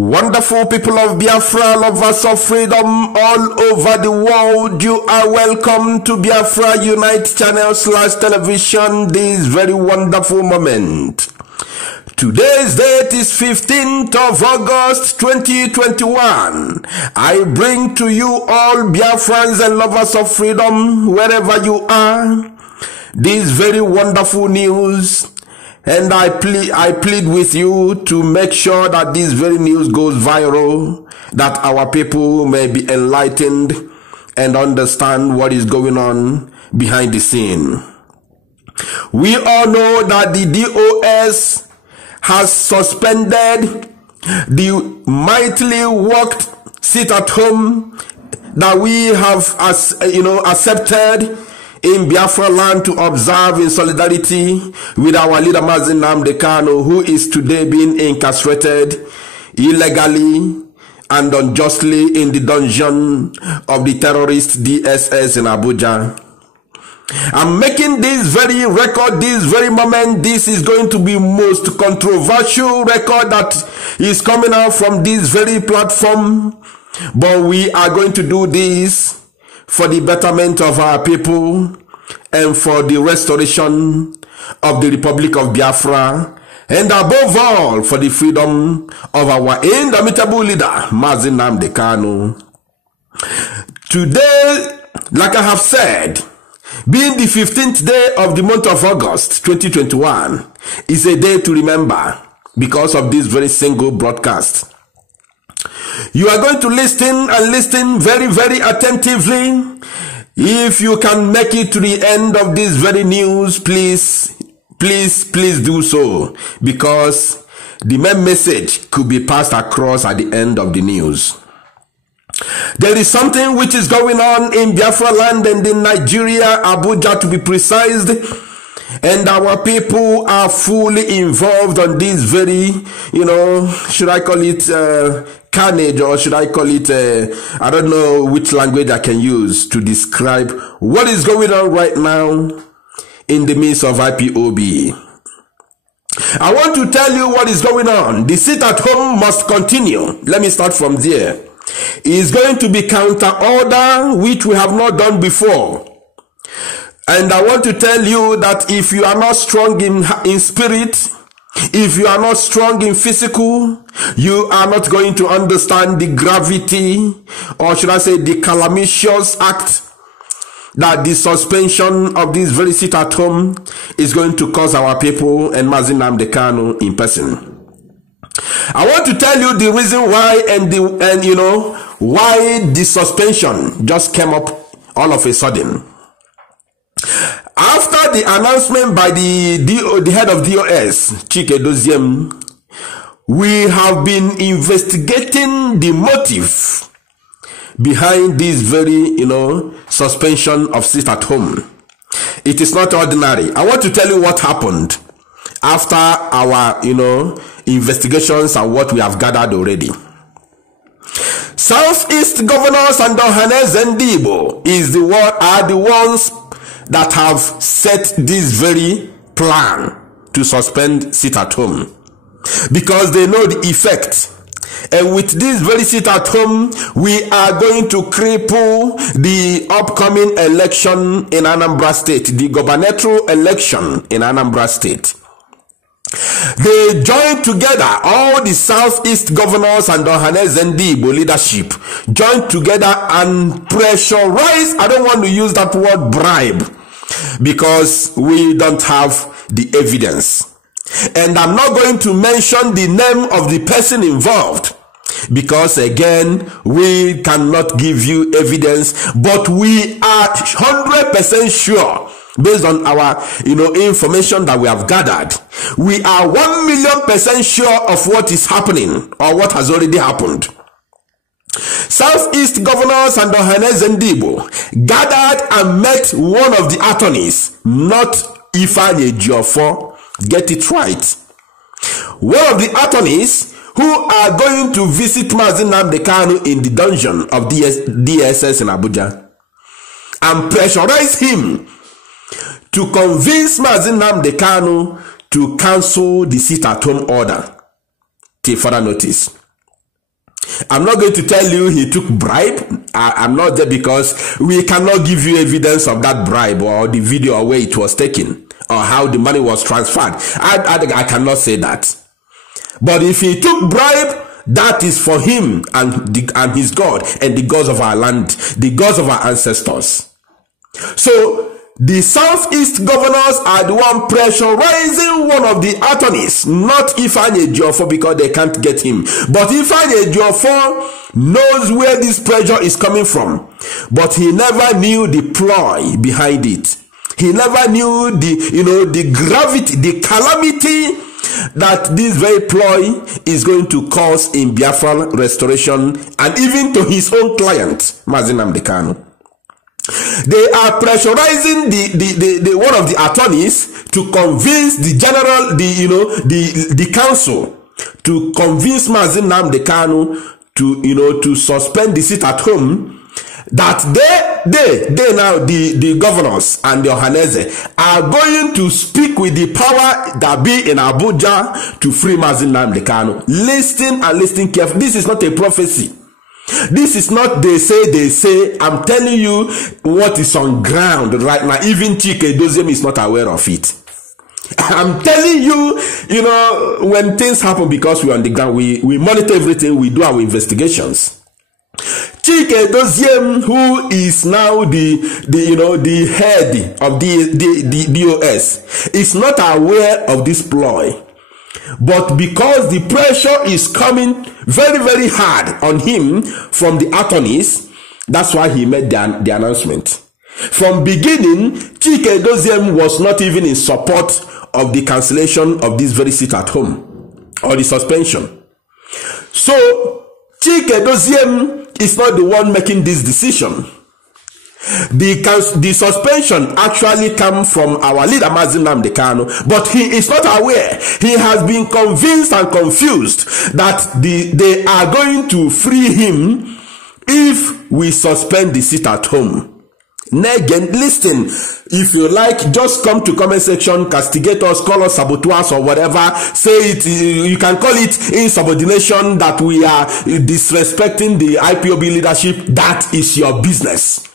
Wonderful people of Biafra, lovers of freedom all over the world, you are welcome to Biafra Unite channel / television this very wonderful moment. Today's date is 15th of August 2021. I bring to you all Biafrans and lovers of freedom wherever you are this very wonderful news. And I plead with you to make sure that this very news goes viral, that our people may be enlightened and understand what is going on behind the scene. We all know that the DOS has suspended the mightily worked sit-at-home that we have, accepted in Biafra land to observe in solidarity with our leader Mazi Nnamdi Kanu, who is today being incarcerated illegally and unjustly in the dungeon of the terrorist DSS in Abuja. I'm making this very record, this very moment. This is going to be most controversial record that is coming out from this very platform, but we are going to do this for the betterment of our people and for the restoration of the Republic of Biafra, and above all for the freedom of our indomitable leader Mazi Nnamdi Kanu. Today, like I have said, being the 15th day of the month of August 2021, is a day to remember because of this very single broadcast. You are going to listen very, very attentively. If you can make it to the end of this very news, please do so, because the main message could be passed across at the end of the news. There is something which is going on in Biafra land and in Nigeria, Abuja to be precise, and our people are fully involved on this very, should I call it carnage, or should I call it, I don't know which language I can use to describe what is going on right now in the midst of IPOB. I want to tell you what is going on. The sit at home must continue. Let me start from there. It is going to be counter order, which we have not done before. And I want to tell you that if you are not strong in spirit, if you are not strong in physical, you are not going to understand the gravity, or should I say the calamitous act that the suspension of this very sit at home is going to cause our people and Mazi Nnamdi Kanu in person. I want to tell you the reason why why the suspension just came up all of a sudden. After the announcement by the head of DOS, Chike Doziem, we have been investigating the motive behind this very, suspension of sit at home. It is not ordinary. I want to tell you what happened after our, investigations and what we have gathered already. Southeast governors and Ohanaeze Ndigbo are the ones that have set this very plan to suspend sit at home, because they know the effect. And with this very sit at home, we are going to cripple the upcoming election in Anambra State, the gubernatorial election in Anambra State. They joined together, all the Southeast governors and Ohanaeze Ndigbo leadership joined together and pressurized, I don't want to use that word bribe, because we don't have the evidence. And I'm not going to mention the name of the person involved, because again, we cannot give you evidence, but we are 100% sure, based on our information that we have gathered, we are 1,000,000% sure of what is happening or what has already happened. Southeast governors and Ohanaeze Ndigbo gathered and met one of the attorneys, not Ifeanyi Ejiofor, get it right. One of the attorneys who are going to visit Mazi Nnamdi Kanu in the dungeon of DSS in Abuja and pressurize him to convince Mazi Nnamdi Kanu to cancel the sit-at-home order till further notice. I'm not going to tell you he took bribe. I'm not there because we cannot give you evidence of that bribe or the video or where it was taken or how the money was transferred. I cannot say that. But if he took bribe, that is for him and his God and the gods of our land, the gods of our ancestors. So the Southeast governors are the one pressurizing one of the attorneys, not Ifeanyi Ejiofor, because they can't get him. But Ifeanyi Ejiofor knows where this pressure is coming from, but he never knew the ploy behind it. He never knew the gravity, the calamity that this very ploy is going to cause in Biafra restoration and even to his own client, Mazi Nnamdi Kanu. They are pressurizing the one of the attorneys to convince the general, the council to convince Mazi Nnamdi Kanu to suspend the sit at home. That they now, the governors and the Ohaneze are going to speak with the power that be in Abuja to free Mazi Nnamdi Kanu. Listen carefully. This is not a prophecy. This is not they say. I'm telling you what is on ground right now. Even Chike Doziem is not aware of it. I'm telling you, when things happen, because we're on the ground, we monitor everything, we do our investigations. Chike Doziem, who is now the head of the DOS, is not aware of this ploy. But because the pressure is coming very, very hard on him from the attorneys, that's why he made the announcement. From beginning, Chike Doziem was not even in support of the cancellation of this very sit at home or the suspension. So Chike Doziem is not the one making this decision. The suspension actually comes from our leader Mazi Nnamdi Kanu, but he is not aware. He has been convinced and confused that they are going to free him if we suspend the sit at home. Again, listen, if you like, just come to comment section, castigate us, call us saboteurs or whatever, say it, you can call it insubordination, that we are disrespecting the IPOB leadership. That is your business.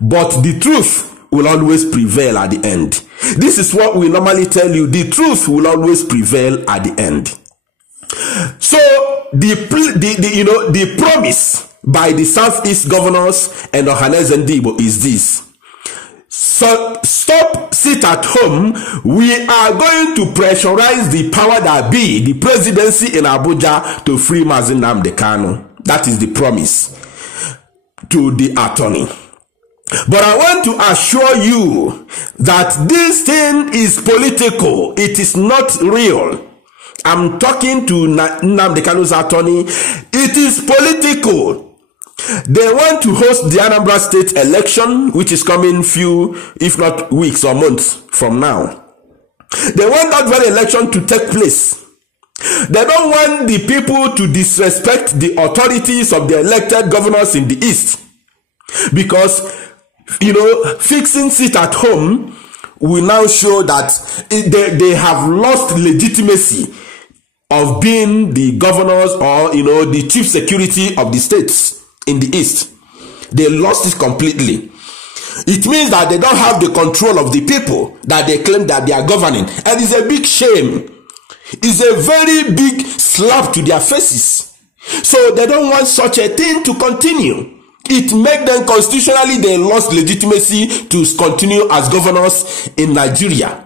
But the truth will always prevail at the end. This is what we normally tell you. The truth will always prevail at the end. So the promise by the Southeast governors and Ohaneze Ndigbo is this. So stop sit at home. We are going to pressurize the power that be, the presidency in Abuja, to free Mazi Nnamdi Kanu. That is the promise to the attorney. But I want to assure you that this thing is political. It is not real. I'm talking to Nnamdi Kanu's attorney. It is political. They want to host the Anambra State election, which is coming few, if not weeks or months from now. They want that very election to take place. They don't want the people to disrespect the authorities of the elected governors in the East. Because fixing sit at home will now show that they have lost legitimacy of being the governors or the chief security of the states in the East. They lost it completely. It means that they don't have the control of the people that they claim that they are governing, and it's a big shame. It's a very big slap to their faces. So they don't want such a thing to continue. It makes them constitutionally, they lost legitimacy to continue as governors in Nigeria.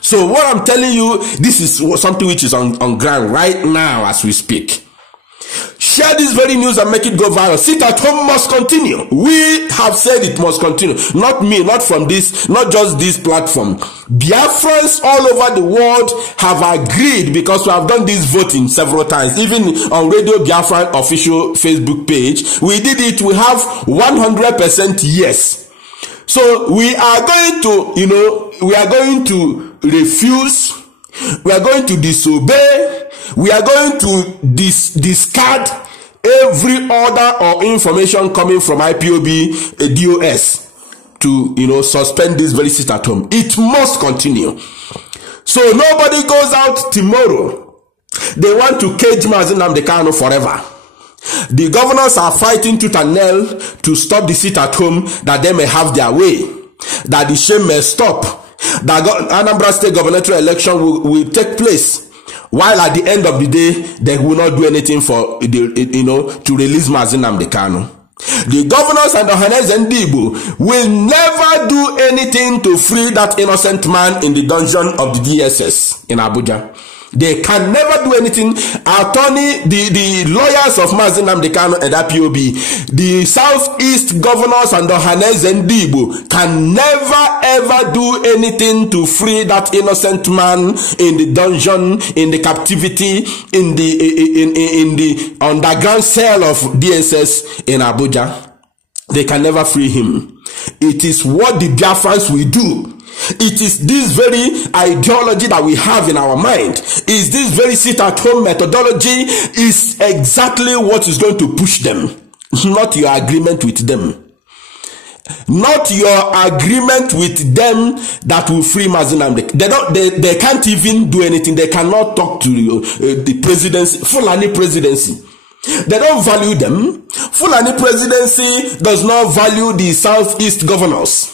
So what I'm telling you, this is something which is on ground right now as we speak. Share this very news and make it go viral. Sit at home must continue. We have said it must continue. Not me, not from this, not just this platform. Biafrans all over the world have agreed, because we have done this voting several times. Even on Radio Biafra official Facebook page, we did it. We have 100% yes. So we are going to, refuse. We are going to disobey. We are going to discard every order or information coming from IPOB DOS to suspend this very sit at home. It must continue. So nobody goes out tomorrow. They want to cage Mazi Nnamdi Kanu forever. The governors are fighting tooth and nail to stop the sit at home, that they may have their way, that the shame may stop, that Anambra State gubernatorial election will take place, while at the end of the day, they will not do anything for to release Mazi Nnamdi Kanu. The governors and the Ohaneze Ndigbo will never do anything to free that innocent man in the dungeon of the DSS in Abuja. They can never do anything. Attorney, the lawyers of Mazi Nnamdi Kanu and IPOB, the Southeast governors and the Ohaneze Ndigbo can never ever do anything to free that innocent man in the dungeon, in the captivity, in the underground cell of DSS in Abuja. They can never free him. It is what the Biafrans will do. It is this very ideology that we have in our mind. Is this very sit-at-home methodology is exactly what is going to push them. Not your agreement with them. Not your agreement with them that will free Mazi Nnamdi. They can't even do anything. They cannot talk to the presidency, Fulani presidency. They don't value them. Fulani presidency does not value the Southeast governors.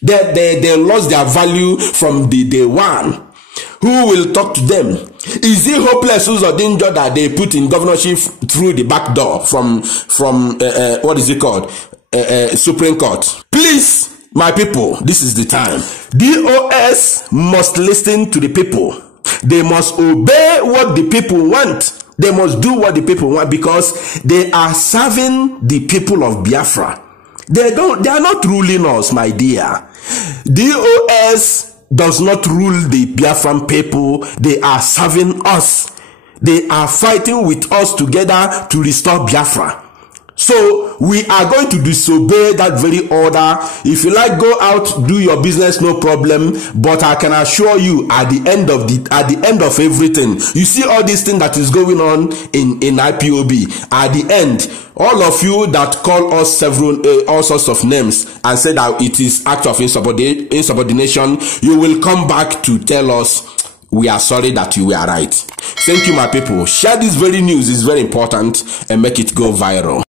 They lost their value from the day one. Who will talk to them? Is it hopeless Uzodinjo that they put in governorship through the back door from what is it called? Supreme Court. Please, my people, this is the time. DOS must listen to the people. They must obey what the people want. They must do what the people want, because they are serving the people of Biafra. They are not ruling us, my dear. DOS does not rule the Biafran people. They are serving us. They are fighting with us together to restore Biafra. So we are going to disobey that very order. If you like, go out, do your business, no problem. But I can assure you, at the end of everything, you see all this thing that is going on in IPOB. At the end, all of you that call us all sorts of names and say that it is act of insubordination, you will come back to tell us we are sorry that you were right. Thank you, my people. Share this very news, it's very important, and make it go viral.